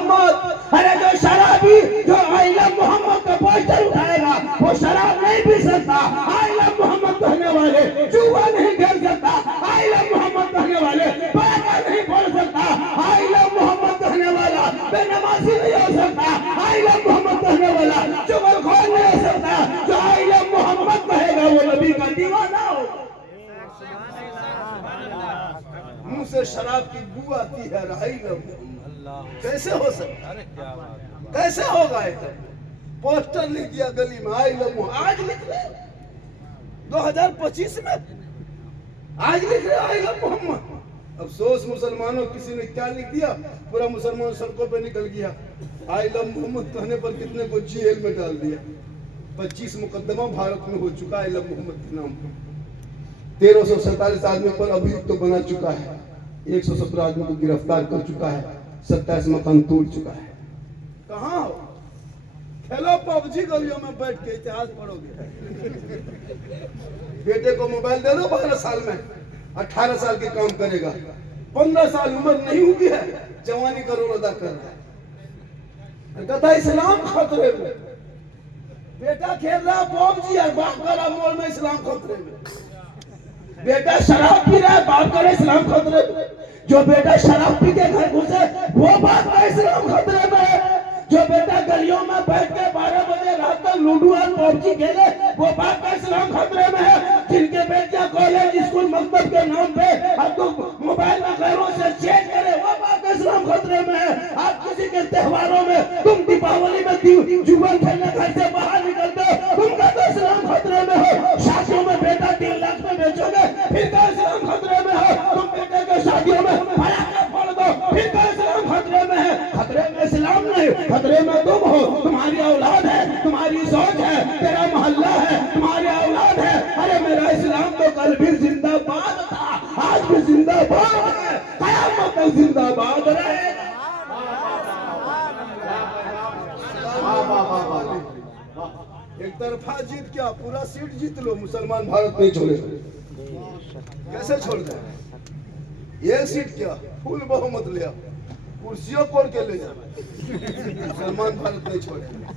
मोहम्मद। अरे जो शराबी जो आई लव मोहम्मद का पोस्टर उठाएगा वो शराब नहीं पी सकता। आई लव मोहम्मद कहने वाले जुआ नहीं खेल सकता। आई लव मोहम्मद कहने वाले पारा नहीं बोल सकता। आई लव मोहम्मद कहने वाला बेनमाजी नहीं हो सकता। आई लव मोहम्मद कहने वाला चुगलखोर नहीं हो सकता। जो आई लव मोहम्मद कहेगा वो नबी का दीवाना हो। मुंह से शराब की बू आती है, आई लव मोहम्मद कैसे हो सकता है? कैसे होगा? पोस्टर लिख दिया गली में आई लव मोहम्मद। आज लिख रहे 2025 में आज लिख रहे आई लव मोहम्मद। अफसोस मुसलमानों, किसी ने क्या लिख दिया, पूरा मुसलमान सड़कों पे निकल गया। आई लव मोहम्मद कहने पर कितने को जेल में डाल दिया। 25 मुकदमा भारत में हो चुका आई लव मोहम्मद के नाम पर। 1347 आदमी पर अभियुक्त तो बना चुका है। 117 आदमी को गिरफ्तार कर चुका है। 27 मकान तोड़ चुका है। कहाँ हो? खेलो पबजी गलियों में बैठ के इतिहास पढ़ोगे। बेटे को मोबाइल दे दो 12 साल में 18 साल के काम करेगा। 15 साल उम्र नहीं हुई है, जवानी का रोल अदा कर रहा है। कहता इस्लाम खतरे में। बेटा खेल रहा पबजी और बाप कर रहा मॉल में इस्लाम खतरे में। बेटा शराब पी रहा है, बाप करे इस्लाम खतरे में। जो बेटा शराब पी के घर घुसे वो बाप का इस्लाम खतरे में है। जो बेटा गलियों में बैठ के 12 बजे रात तक लूडो और पबजी खेले वो बाप का इस्लाम खतरे में है। जिनके बेटियां कॉलेज स्कूल मकतब के नाम पे अब तो मोबाइल में घरों से चेक करे वो बाप का इस्लाम खतरे में है। आप किसी के त्योहारों में तुम दीपावली में जुआ खेलने घर से बाहर निकलते हो, तुमका तो इस्लाम खतरे में हो। शादियों में बेटा 3 लाख में बेचोगे फिर का इस्लाम खतरे में हो। तुम बेटे के शादियों में पटाखे फोड़ दो फिर का इस्लाम खतरे में है। खतरे में इस्लाम नहीं, खतरे में तुम हो। तुम्हारी औलाद है, तुम्हारी सोच है, तेरा मोहल्ला है, तुम्हारी औलाद है। अरे मेरा इस्लाम तो कल भी जिंदाबाद था, आज भी जिंदाबाद है, कयामत तक जिंदाबाद रहेगा। एक तरफा जीत क्या पूरा सीट जीत लो, मुसलमान भारत नहीं छोड़ेगा। कैसे छोड़ दे? एक सीट क्या फुल बहुमत ले आओ, कुर्सियों कोड़ के ले जाओ। मुसलमान भारत नहीं छोड़ेगा।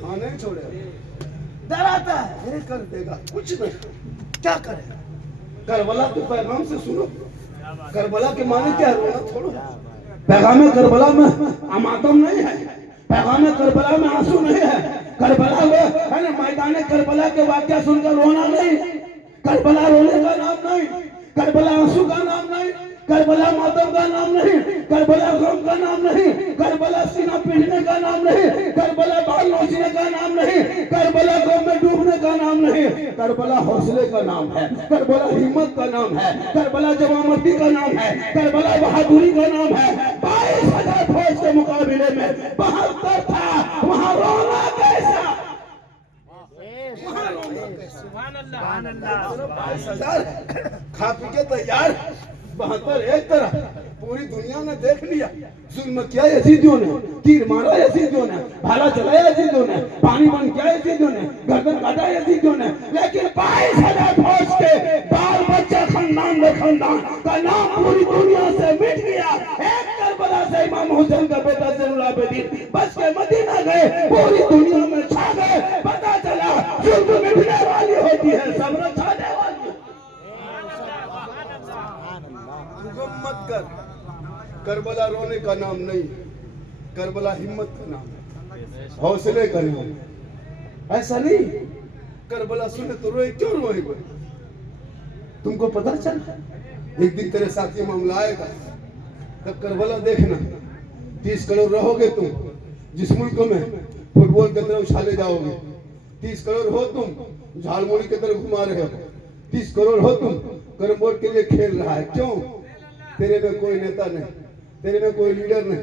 हाँ नहीं छोड़ेगा। डराता है ये कर देगा कुछ नहीं। क्या करेगा? करबला के पैगाम से सुनो। करबला के माने क्या? रोना थोड़ो। पैगाम करबला में मातम नहीं है, पैगाम करबला में आंसू नहीं है। करबला वो है ना, मैदान करबला के वाक्य सुनकर रोना नहीं। करबला रोने का नाम नहीं, करबला आंसू का नाम नहीं, करबला मातम का नाम नहीं, करबला गम का नाम नहीं, करबला सीना पीटने का नाम नहीं, करबला बाल नोचने का नाम नहीं, करबला गम में डूबने का नाम नहीं। करबला हौसले का नाम है, करबला हिम्मत का नाम है, करबला जवामर्दी का नाम है, करबला बहादुरी का नाम है। 22,000 फौज के मुकाबले में 72 था। वहां रोना कैसा? सुभान अल्लाह। 22,000 खा पी के तैयार, 72 एक तरह। पूरी दुनिया ने देख लिया जुल्म किया यजीदियों ने, तीर मारा यजीदियों ने, भाला चलाया यजीदियों ने, पानी बंद किया यजीदियों ने, गर्दन काटा यजीदियों ने। लेकिन 22,000 फौज के बाल बच्चा खानदान में खानदान का नाम पूरी दुनिया से मिट गया। एक करबला से इमाम हुसैन का बेटा ज़ैनुल आबिदीन बच के मदीना गए, पूरी दुनिया में छा गए। पता चला जुल्म मिटने वाली होती है, सब्र छाने वाली। मत कर। करबला रोने का नाम नहीं, करबला हिम्मत का नाम है, हौसले का नाम है। ऐसा नहीं करबला सुने तो रोए, क्यों रोए? तुमको पता चल एक दिन तेरे साथ ये मामला आएगा। तब करबला देखना, 30 करोड़ रहोगे तुम जिस मुल्क में फुटबॉल की तरह उछाले जाओगे। 30 करोड़ हो तुम झालमुड़ी की तरह घुमा रहे हो। 30 करोड़ हो तुम कैरम बोर्ड के लिए खेल रहा है। क्यों? तेरे में कोई नेता नहीं, तेरे में कोई लीडर नहीं,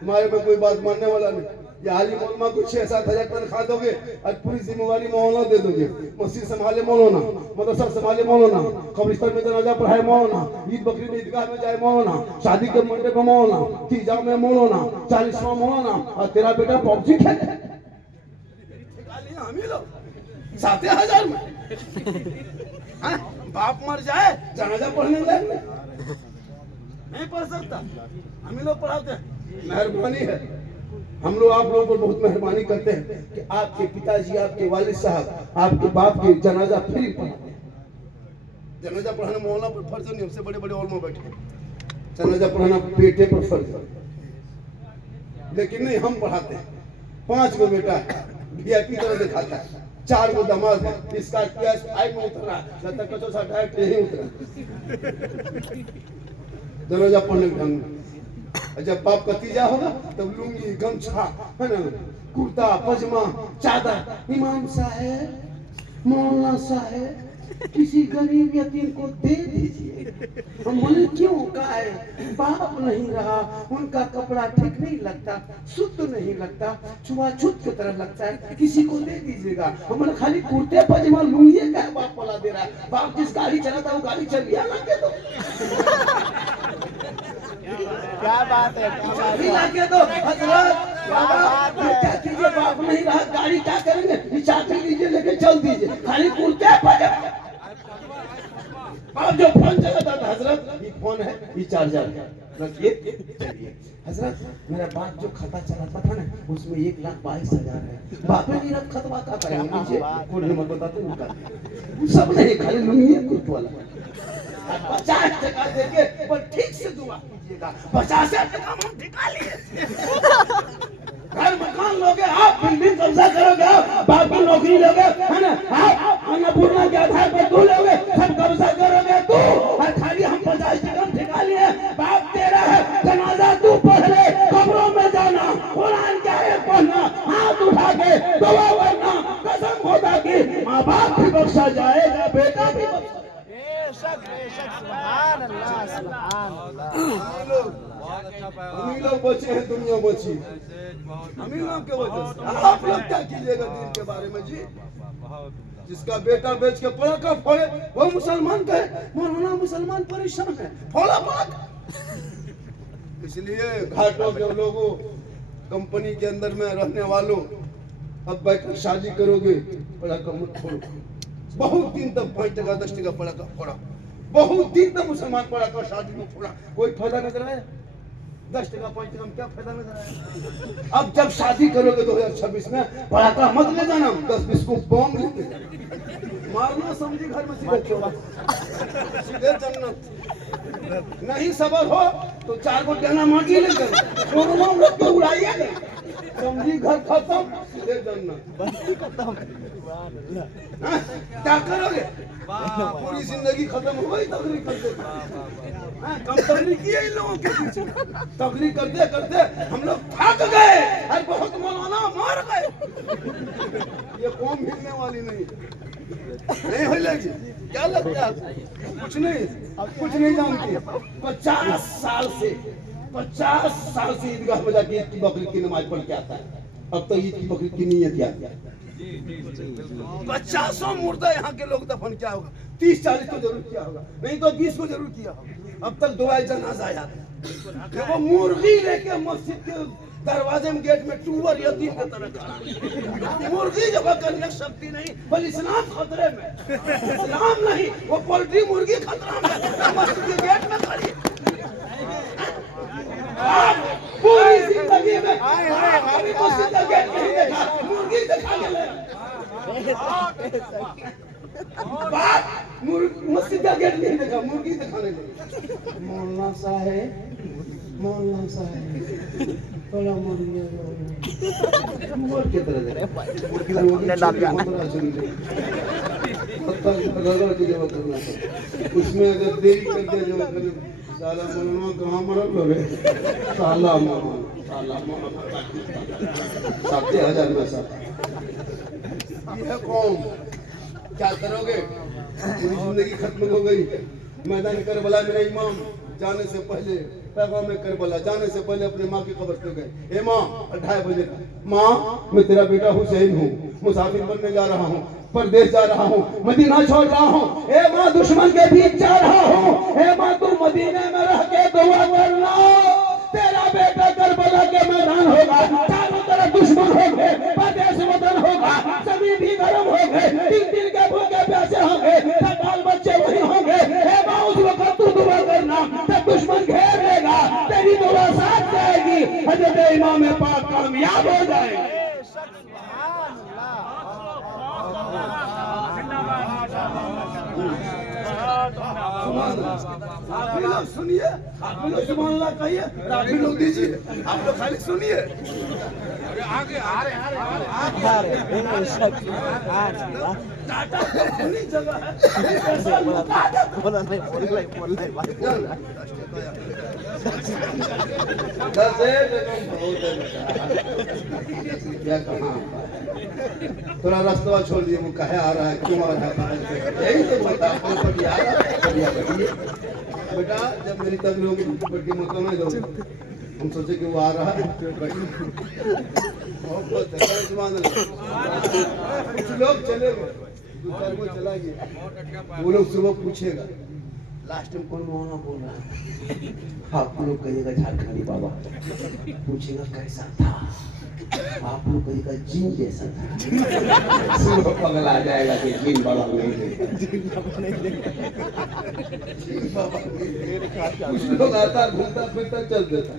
तुम्हारे में कोई बात मानने वाला नहीं। ये हाली मौलमा को 6-7 हजार तनख्वाह दोगे और पूरी जिम्मेवारी मौलाना दे दोगे। मस्जिद संभाले मौलाना, मदरसा संभाले मौलाना, कब्रिस्तान में जनाजा पढ़ाए मौलाना, ईद बकरीद ईदगाह में जाए मौलाना, शादी के मंडप में मौलाना, तीजा में मौलाना, 40वां मौलाना, और तेरा बेटा पबजी खेले। हम ही लोग 7,000 में बाप मर जाए जनाजा पढ़ने लायक नहीं पढ़ सकता। हम ही लोग पढ़ाते हैं। मेहरबानी है। हम लोग आप लोगों पर बहुत मेहरबानी करते हैं कि आपके पिताजी, आपके वालिद साहब, आपके बाप के जनाजा फ्री पढ़ाते हैं। जनाजा पढ़ाना मौला पर फर्ज नहीं, हमसे बड़े बड़े ओलमा बैठे हैं। जनाजा पढ़ाना बेटे पर फर्ज है, लेकिन नहीं, हम पढ़ाते हैं। 5 गो बेटा VIP तरह दिखाता है, 4 गो दामाद है, इसका गैस आई में उतर रहा है, जब तक कचो सा डायरेक्ट यही उतरा। जनाजा पढ़ने के ढंग में जब बाप का तीजा होगा तब लुंगी, गमछा, है ना, कुर्ता पजामा, चादर, इमाम साहब, मौलाना साहब, किसी गरीब यतीम को दे दीजिए। हम बोले क्यों? का है बाप नहीं रहा, उनका कपड़ा ठीक नहीं लगता, शुद्ध नहीं लगता, छुआछूत की तरह लगता है, किसी को दे दीजिएगा। हम खाली कुर्ते पजामा लुंगी का बाप वाला दे रहा है। बाप जिस गाड़ी चलाता वो गाड़ी चल गया ना के क्या बात है, तो हजरत क्या कीजिए, बाप नहीं रहा, गाड़ी क्या करेंगे, चाबी लीजिए लेके चल दीजिए, खाली कुर्ते पजामा। बाप जो फोन चलाता था, हजरत ये फोन है, ये चार्जर है, रखिए चलिए। हजरत मेरा बाप जो खाता चलाता था ना, उसमें 1,22,000 है। बाप ने मेरा खतवा का करेंगे नीचे कोड मत बताते उनका सब नहीं, खाली लुंगी कुर्ता वाला। 50 टका देके पर ठीक से दुआ कीजिएगा। 50 टका हम ठिका लिए। घर मकान लोगे आप, बिल्डिंग कब्जा करोगे आप, बाप की नौकरी लोगे, है ना, आप अन्नपूर्णा के आधार पर तू लोगे, सब कब्जा करोगे तू। और खाली हम 50 टका ठिका लिए। बाप तेरा है, जनाजा तू पढ़ ले, कब्रों में जाना, कुरान क्या है पढ़ना, हाथ उठा के दुआ करना, कसम खुदा की माँ बाप भी बख्शा जाएगा, बेटा भी बख्शा। सुभान अल्लाह, सुभान अल्लाह। हम लोग बचे हैं, दुनिया बची। हम लोग के वजह से आप लोग क्या कीजिएगा दीन के बारे में जी? जिसका बेटा बेच के पड़ाका फोड़े वो मुसलमान का है, मौलाना मुसलमान परेशान है, फोड़ा पड़ाका। इसलिए घाटों के लोगों, कंपनी के अंदर में रहने वालों, अब बैठकर शादी करोगे पड़ाका मत फोड़ो। बहुत दिन तक 5 टका 10 टका पड़ाका फोड़ा, बहुत दिन तक मुसलमान पड़ाका शादी में फोड़ा, कोई फायदा नजर आया? 10 टका 5 टका में क्या फायदा नजर आया? अब जब शादी करोगे 2026 में, पड़ाका मत ले जाना, 10-20 को बम लेके मारना, समझी घर में सीधे जन्नत। नहीं सबर हो तो 4 गो टेना माटी लेकर उड़ाइए, समझी घर खत्म, सीधे जन्नत। क्या करोगे? पूरी जिंदगी खत्म हो गई तकरीर करते। कम तकरीर की है इन लोगों के पीछे, तकरीर करते करते हम लोग थक गए और बहुत मौलाना मार गए। ये कौम हिलने वाली नहीं हिलेगी। क्या लगता है? कुछ नहीं जानती। 50 साल से ईदगाह में जाके ईद की बकरीद की नमाज पढ़ के आता है। अब तो ईद की बकरीद की नीयत याद है। 50 मुर्दा यहाँ के लोग दफन क्या होगा? 30-40 को जरूर किया होगा, नहीं तो 20 को जरूर किया होगा। अब तक दुआ जनाजा याद है। वो मुर्गी लेके मस्जिद के दरवाजे में गेट में टूवर यतीम की तरह खड़ा। मुर्गी जब करने शक्ति नहीं, बल इस्लाम खतरे में। इस्लाम नहीं, वो पोल्ट्री मुर्गी खतरा में, मस्जिद के गेट में खड़ी। पूरी जिंदगी में कभी मस्जिद का गेट नहीं देखा, मुर्गी दिखा के ले। मस्जिद का गेट नहीं देखा, मुर्गी दिखाने लगे। मौलाना साहब थोड़ा मुर्गी मोर के तरह दे मुर्गी करना, उसमें अगर देरी कर दिया जब साला मौलाना कहाँ मरल लोगे, साला 7,000 में साथ ये कौन क्या करोगे? पूरी जिंदगी खत्म हो गई। मैदान करबला में इमाम जाने से पहले, पैगाम करबला जाने से पहले अपने माँ की खबर पे गए। ए माँ, 2:30 बजे का, माँ मैं तेरा बेटा हुसैन हूँ, मुसाफिर बनने जा रहा हूँ, परदेश जा रहा हूँ, मदीना छोड़ रहा हूँ। ए माँ, दुश्मन के बीच जा रहा हूँ। ए माँ, तू मदीने में रह के दुआ करना, तेरा बेटा करबला के मैदान होगा, चारों तरफ दुश्मन होंगे, परदेश वतन होगा, सभी भी गर्म होंगे, 3 दिन के भूखे प्यासे होंगे, बाल बच्चे वही होंगे। ए माँ, उस वक्त तू दुआ करना, जब दुश्मन घेर लेगा तेरी दुआ साथ जाएगी। में पाक कामयाब हो जाएंगे। आप भी लोग सुनिए, आप भी लोग सुभान अल्लाह कहिए, आप भी लोग दीजिए, आप लोग खाली सुनिए। आगे टाटा अपनी जगह है, बोला नहीं क्या कहा थोड़ा रास्ता छोड़ दिए, वो कहे आ रहा है, क्यों आ रहा है, यही तो बता कभी आ रहा है, कभी आ रही है। बेटा जब मेरी तबीयत होगी बढ़ के मत में दो, हम सोचे कि वो आ रहा है। कुछ लोग चले गए, 2-4 को चला गया, वो लोग सुबह पूछेगा लास्ट टाइम कौन मौना बोल रहा है, आप लोग कहिएगा झारखंडी बाबा, पूछेगा कैसा था, आप लोग कहिएगा जिन जैसा था। सुबह पगला आ जाएगा कि जिन बाबा नहीं कुछ लोग आता घूमता फिरता चल देता।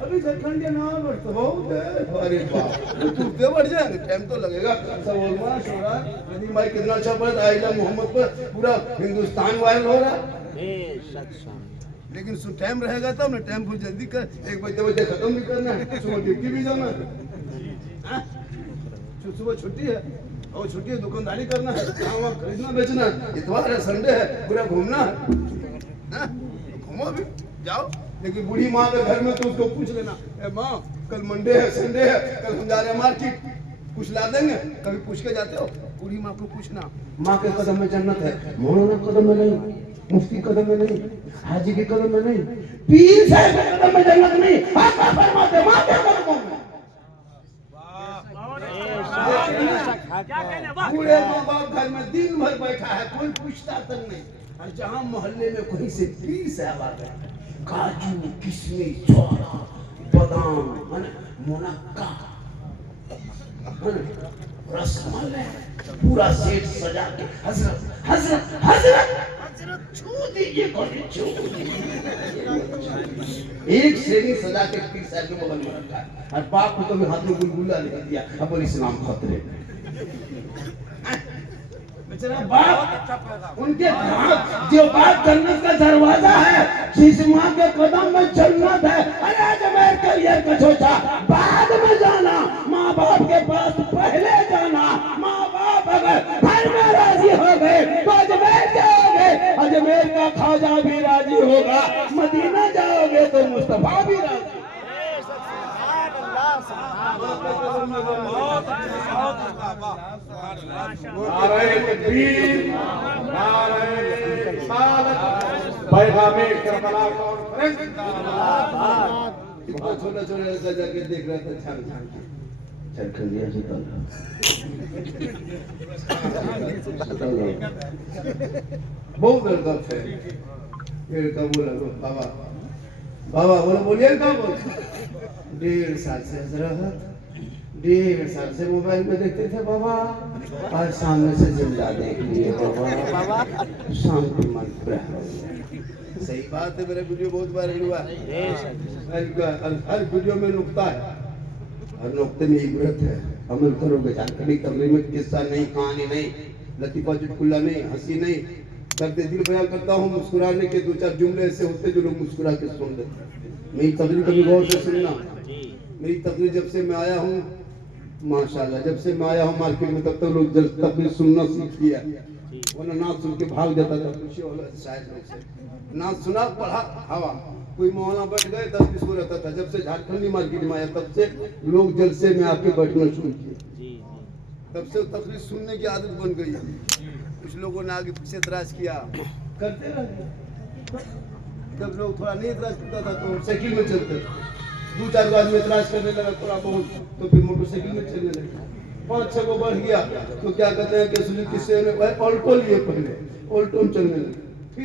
अभी झारखंड ना बढ़ता बहुत है, अरे बाप टूटते बढ़ जाएंगे, टाइम तो लगेगा। सब नदीम भाई कितना अच्छा पढ़ा, आइला मोहम्मद पर पूरा हिंदुस्तान वायरल हो रहा है। लेकिन टाइम रहेगा तब ना, टाइम बहुत जल्दी कर, 1 बजे खत्म भी करना है, सुबह ड्यूटी भी जाना है। सुबह छुट्टी है और छुट्टी है, दुकानदारी करना है, वहाँ खरीदना बेचना है, इतवार है, संडे है, पूरा घूमना है। घूमो भी जाओ, लेकिन बूढ़ी माँ के घर में तो उसको पूछ लेना, माँ कल मंडे है, संडे है, कल हम जा रहे हैं मार्केट, कुछ ला देंगे। कभी पूछ के जाते हो? बूढ़ी माँ को पूछना, माँ के कदम में जन्नत है, मौलाना कदम में नहीं, मुफ्ती कदम में नहीं, हाजी के कदम में नहीं, पीर साहब के कदम में जन्नत नहीं, आका फरमाते माँ के कदमों में। पूरे माँ बाप घर में दिन भर बैठा है, कोई पूछता तक नहीं। और जहाँ मोहल्ले में कोई से पीर साहब आ गए, काजू किशमिश छोला बादाम मुनक्का रसमलाई पूरा सेट सजा के, हजरत हजरत हजरत हजरत छू दीजिए, छू एक श्रेणी सजा के पीर साहब के बगल में रखा है। और बाप को कभी हाथ में गुलगुला नहीं दिया, अब इस्लाम खतरे। बाप उनके जो बात जन्नत का दरवाजा है, जिस माँ के कदम में जन्नत है। अरे अजमेर करियर का सोचा, बाद में जाना, माँ बाप के पास पहले जाना। माँ बाप अगर घर में राजी हो गए तो अजमेर जाओगे, अजमेर का ख्वाजा भी राजी होगा। मदीना जाओगे तो मुस्तफा भी राजी। छोटा छोटा जाके देख रहा था, छान छान झारखंडिया से बहुत लड़का थे। लड़का बोला बाबा बाबा बोलो, बोलिए कहाँ बोल। 1.5 साल से हजरत, 1.5 साल से मोबाइल में देखते थे बाबा, और सामने से जिंदा देख लिए बाबा, शांति मन पूरा हो गया। सही बात है, मेरा वीडियो बहुत वायरल हुआ। हर वीडियो में नुक्ता है, हर नुक्ते में इबरत है। अमल करोगे जानकारी, तकरीर में किस्सा नहीं, कहानी नहीं, लतीफा चुटकुला नहीं, हंसी नहीं, करते दिल बयान करता हूँ। मुस्कुराने के 2-4 जुमले ऐसे होते जो लोग मुस्कुरा के सुन लेते। मेरी तकरीर कभी गौर से सुनना। मेरी तकरीर जब से मैं आया हूँ, माशाल्लाह, जब से मैं आया हूँ मार्केट में, तब तक लोग तकरीर सुनना सीख लिया, वरना नाच सुन के भाग जाता था। खुशी वाला शायद लोग से नाच सुना, पढ़ा हवा। कोई मौलाना बैठ गए, 10-20 को रहता था। जब से झारखंडी मार्केट में आया, तब से लोग जलसे में आके बैठना शुरू किए। तब से तकरीर सुनने की आदत बन गई है। कुछ लोगों ने आगे पीछे इतराज किया, करते रहे। जब लोग थोड़ा नहीं इतराज करता था तो साइकिल में चलते थे। 2-4 आदमी इतराज करने लगा थोड़ा बहुत, तो फिर मोटरसाइकिल में चलने लगे। 5-6 को बढ़ गया तो क्या कहते हैं कि सुजुकी से ऑल्टो लिए, पहले ऑल्टो में चलने लगे।